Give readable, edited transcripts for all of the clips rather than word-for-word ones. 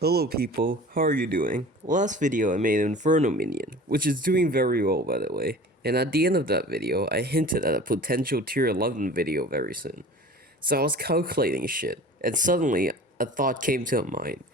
Hello people, how are you doing? Last video I made an Inferno minion, which is doing very well by the way, and at the end of that video I hinted at a potential tier 11 video very soon. So I was calculating shit, and suddenly a thought came to my mind.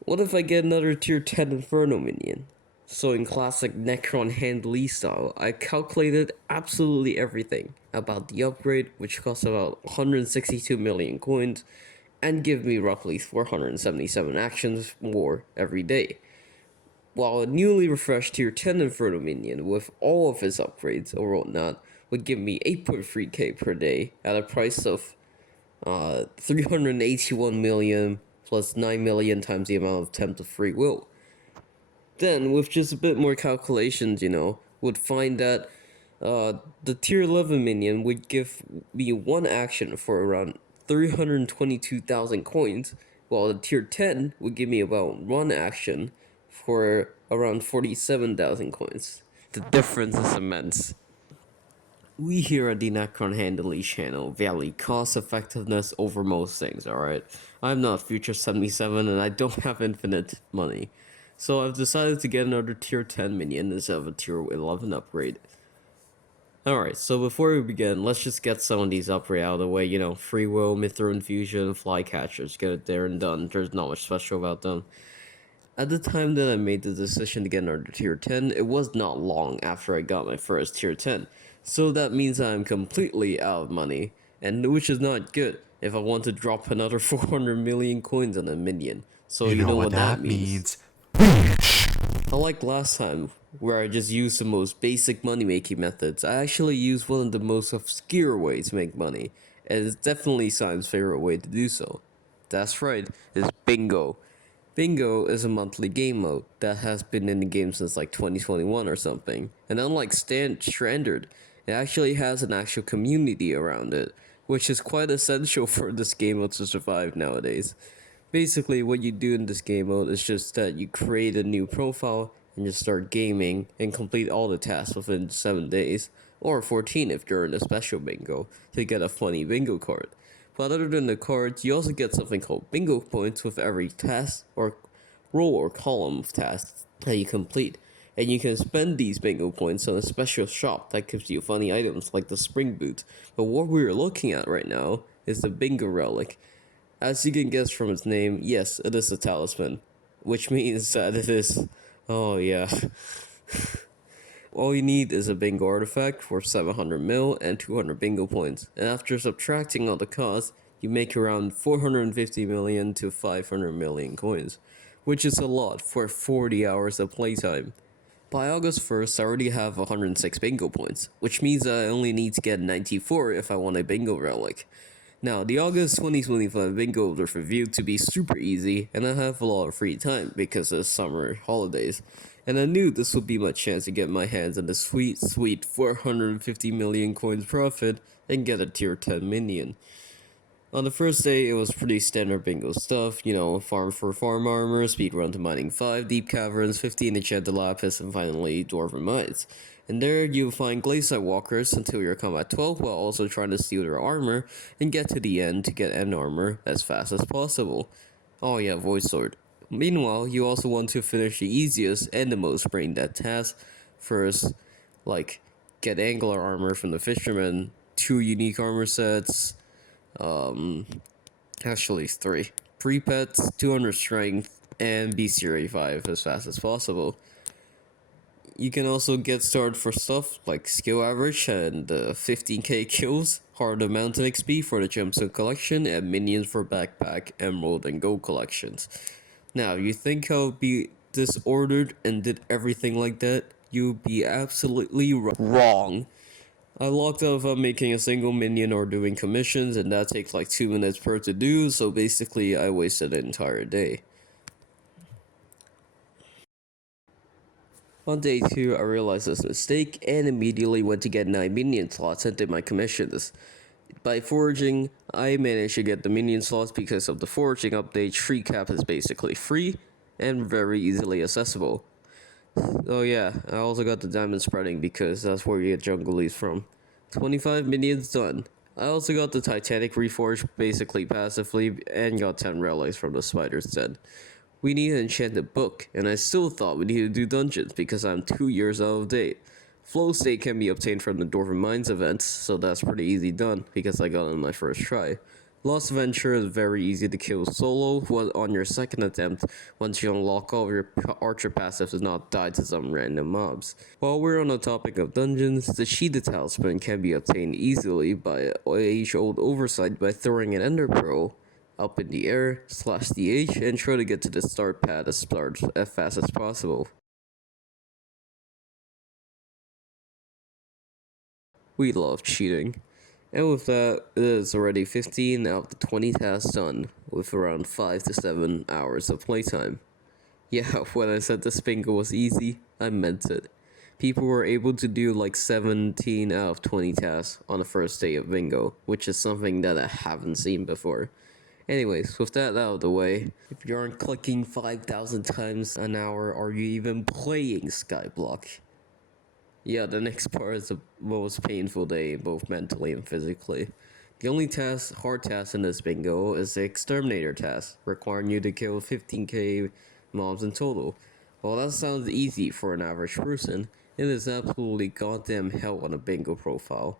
What if I get another tier 10 Inferno minion? So in classic Necron Hand Lee style, I calculated absolutely everything about the upgrade, which costs about 162 million coins, and give me roughly 477 actions more every day. While a newly refreshed tier 10 Inferno minion with all of his upgrades or whatnot would give me 8.3k per day at a price of 381 million plus 9 million times the amount of temp of free will. Then, with just a bit more calculations, would find that the tier 11 minion would give me one action for around 322,000 coins, while the tier 10 would give me about one action for around 47,000 coins. The difference is immense. We here at the Necron Handily channel value cost effectiveness over most things, alright? I'm not Future 77 and I don't have infinite money. So I've decided to get another tier 10 minion instead of a tier 11 upgrade. Alright, so before we begin, let's just get some of these upgrades out of the way, free will, Mithril Infusion, Flycatchers, get it there and done, there's not much special about them. At the time that I made the decision to get another tier 10, it was not long after I got my first tier 10, so that means I'm completely out of money, and which is not good if I want to drop another 400 million coins on a minion, so you know what that means. Unlike last time, where I just used the most basic money making methods, I actually used one of the most obscure ways to make money, and it's definitely Simon's favorite way to do so. That's right, it's bingo. Bingo is a monthly game mode that has been in the game since like 2021 or something, and unlike Stranded, it actually has an actual community around it, which is quite essential for this game mode to survive nowadays. Basically, what you do in this game mode is just that you create a new profile and just start gaming and complete all the tasks within 7 days, or 14 if you're in a special bingo, to get a funny bingo card. But other than the cards, you also get something called bingo points with every task or row or column of tasks that you complete. And you can spend these bingo points on a special shop that gives you funny items like the spring boot. But what we're looking at right now is the bingo relic. As you can guess from its name, yes, it is a talisman, which means that it is, oh yeah. All you need is a bingo artifact for 700 mil and 200 bingo points, and after subtracting all the costs, you make around 450 million to 500 million coins, which is a lot for 40 hours of playtime. By August 1st, I already have 106 bingo points, which means I only need to get 94 if I want a bingo relic. Now, the August 2025 bingo was reviewed to be super easy, and I have a lot of free time because of summer holidays, and I knew this would be my chance to get my hands on the sweet 450 million coins profit and get a tier 10 minion. On the first day, it was pretty standard bingo stuff, farm for farm armor, speedrun to mining 5, deep caverns, 15 enchanted lapis, and finally dwarven mines. And there you'll find Glazeside Walkers until you're combat 12 while also trying to steal their armor and get to the end to get end armor as fast as possible. Oh yeah, Void Sword. Meanwhile, you also want to finish the easiest and the most brain dead tasks first, like get angler armor from the fisherman, 2 unique armor sets, actually 3. 3 pets, 200 strength, and bestiary 85 as fast as possible. You can also get started for stuff like skill average and 15k kills, Heart of Mountain XP for the gemstone collection, and minions for backpack, emerald, and gold collections. Now, you think I'll be disordered and did everything like that? You'd be absolutely wrong. I logged out without making a single minion or doing commissions, and that takes like 2 minutes per to do, so basically I wasted an entire day. On day 2, I realized this mistake and immediately went to get 9 minion slots and did my commissions. By foraging, I managed to get the minion slots because of the foraging update. Tree cap is basically free and very easily accessible. Oh yeah, I also got the diamond spreading because that's where you get jungle leaves from. 25 minions done. I also got the Titanic reforged basically passively and got 10 relics from the spider's den. We need an enchanted book, and I still thought we needed to do dungeons because I'm 2 years out of date. Flow state can be obtained from the Dwarven Mines events, so that's pretty easy done because I got it on my first try. Lost Venture is very easy to kill solo on your second attempt once you unlock all of your archer passives and not die to some random mobs. While we're on the topic of dungeons, the Sheeta Talisman can be obtained easily by age-old oversight by throwing an Ender Pearl up in the air, slash the H, and try to get to the start pad as fast as possible. We love cheating. And with that, it is already 15 out of the 20 tasks done, with around 5 to 7 hours of playtime. Yeah, when I said this bingo was easy, I meant it. People were able to do like 17 out of 20 tasks on the first day of bingo, which is something that I haven't seen before. Anyways, with that out of the way, if you aren't clicking 5,000 times an hour, are you even playing Skyblock? Yeah, the next part is the most painful day, both mentally and physically. The only hard task in this bingo is the Exterminator task, requiring you to kill 15k mobs in total. While that sounds easy for an average person, it is absolutely goddamn hell on a bingo profile.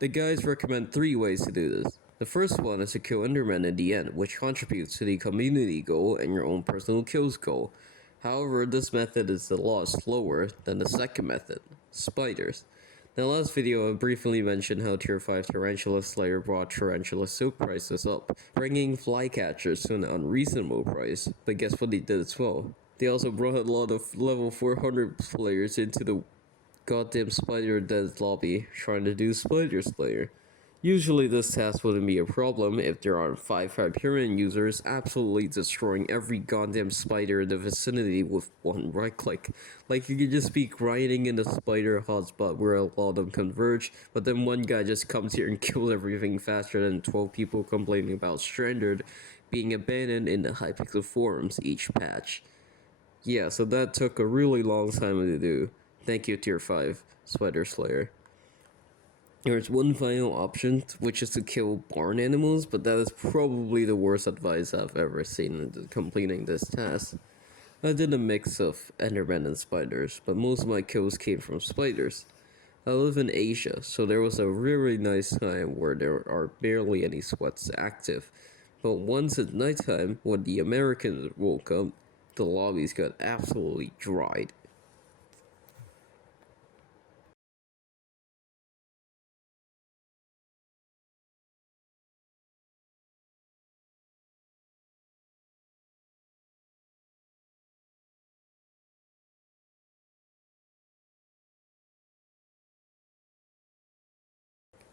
The guys recommend 3 ways to do this. The first one is to kill Endermen in the end, which contributes to the community goal and your own personal kills goal. However, this method is a lot slower than the second method, spiders. In the last video, I briefly mentioned how Tier 5 Tarantula Slayer brought Tarantula silk prices up, bringing flycatchers to an unreasonable price, but guess what they did as well? They also brought a lot of level 400 players into the goddamn Spider Dead lobby trying to do Spider Slayer. Usually this task wouldn't be a problem if there aren't 5 Hyperion users absolutely destroying every goddamn spider in the vicinity with one right click. Like you could just be grinding in the spider hotspot where a lot of them converge, but then one guy just comes here and kills everything faster than 12 people complaining about Stranded being abandoned in the Hypixel forums each patch. Yeah, so that took a really long time to do. Thank you, Tier 5 Spider Slayer. There's one final option, which is to kill barn animals, but that is probably the worst advice I've ever seen in completing this task. I did a mix of Endermen and spiders, but most of my kills came from spiders. I live in Asia, so there was a really nice time where there are barely any sweats active. But once at nighttime, when the Americans woke up, the lobbies got absolutely dried.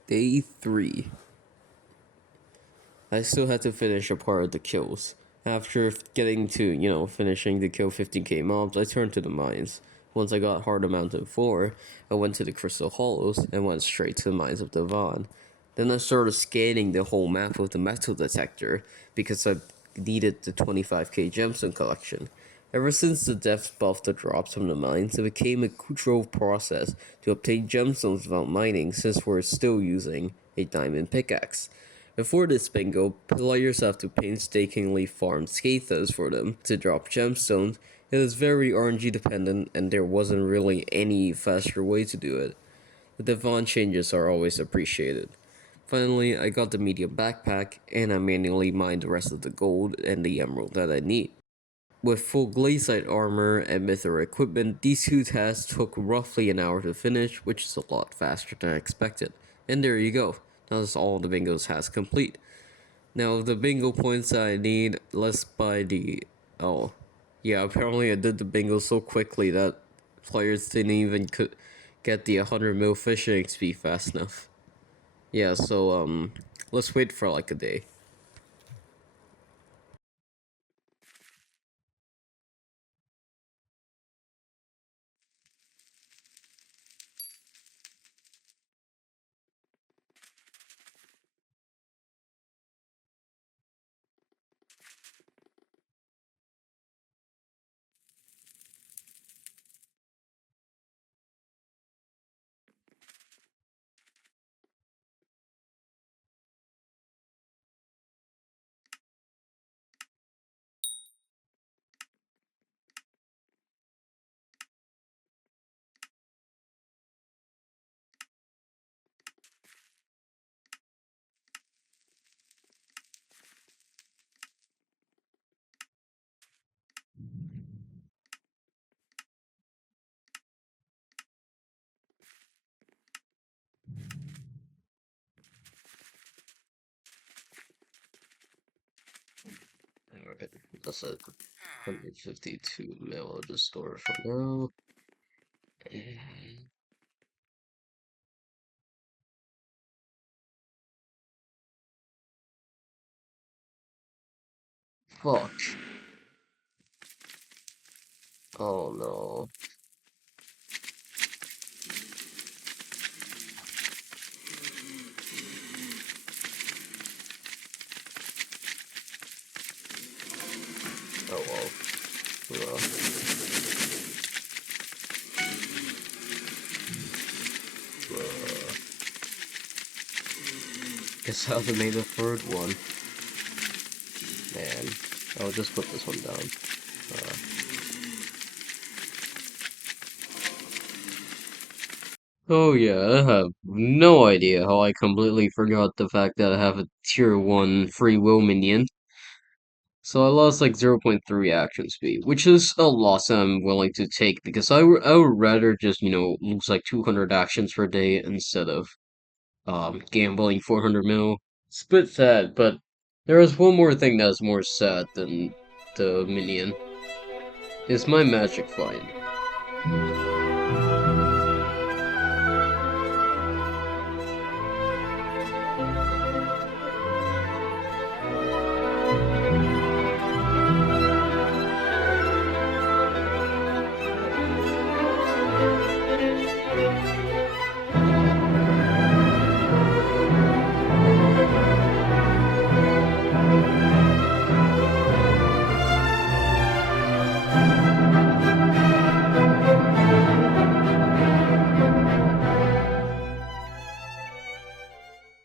Day 3. I still had to finish a part of the kills. After getting to, finishing to kill 15k mobs, I turned to the mines. Once I got Hard Mountain 4, I went to the Crystal Hollows and went straight to the Mines of Devon. Then I started scanning the whole map with the metal detector because I needed the 25k gemstone collection. Ever since the devs buffed the drops from the mines, it became a controlled process to obtain gemstones without mining since we're still using a diamond pickaxe. Before this bingo, players have to painstakingly farm Skathas for them to drop gemstones. It is very RNG dependent and there wasn't really any faster way to do it. The Devon changes are always appreciated. Finally, I got the medium backpack and I manually mined the rest of the gold and the emerald that I need. With full glazite armor and mithril equipment, these 2 tasks took roughly an hour to finish, which is a lot faster than I expected. And there you go. That's all the bingo tasks complete. Now, the bingo points that I need, let's buy the... Oh. Yeah, apparently I did the bingo so quickly that players didn't even get the 100 mil fishing XP fast enough. Yeah, so, let's wait for like a day. Alright, that's it. 152 mil, I'll just store it for now. And fuck. Oh no. Oh well. Uh, guess I'll have made a third one. Man, I'll just put this one down. Uh, oh yeah, I have no idea how I completely forgot the fact that I have a tier 1 free will minion. So I lost like 0.3 action speed, which is a loss I'm willing to take because I would rather just, lose like 200 actions per day instead of gambling 400 mil. It's a bit sad, but there is one more thing that's more sad than the minion. Is my magic find.